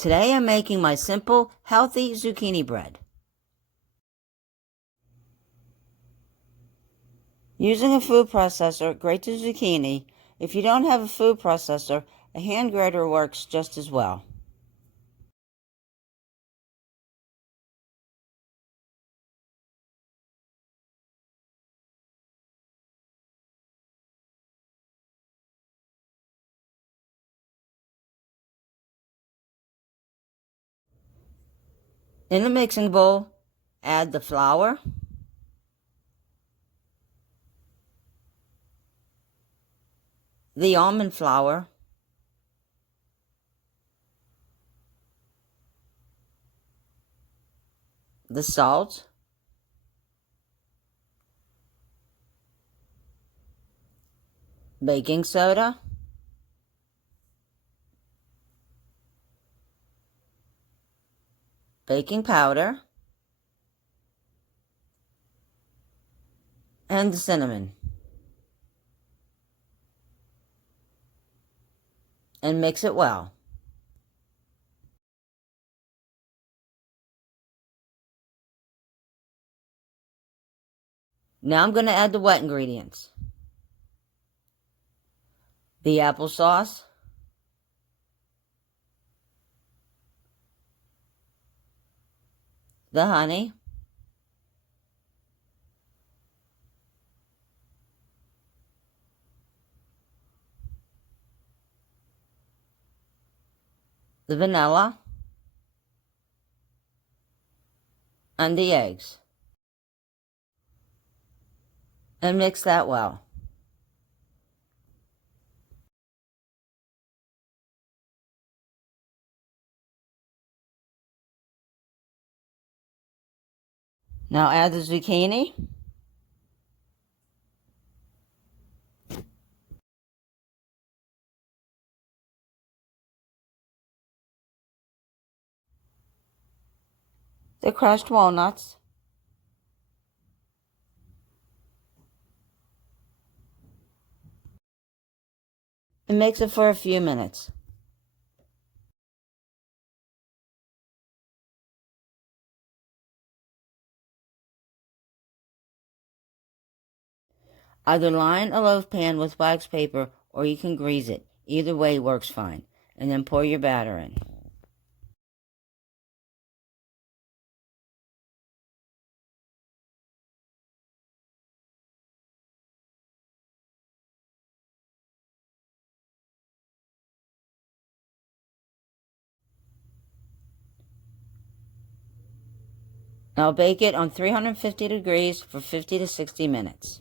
Today I'm making my simple, healthy zucchini bread. Using a food processor, grate the zucchini. If you don't have a food processor, a hand grater works just as well. In the mixing bowl, add the flour, the almond flour, the salt, baking soda, baking powder, and the cinnamon. And mix it well. Now I'm going to add the wet ingredients. The applesauce, the honey, the vanilla, and the eggs. And mix that well. Now add the zucchini, the crushed walnuts, and mix it for a few minutes. Either line a loaf pan with wax paper or you can grease it. Either way works fine. And then pour your batter in. Now bake it on 350 degrees for 50 to 60 minutes.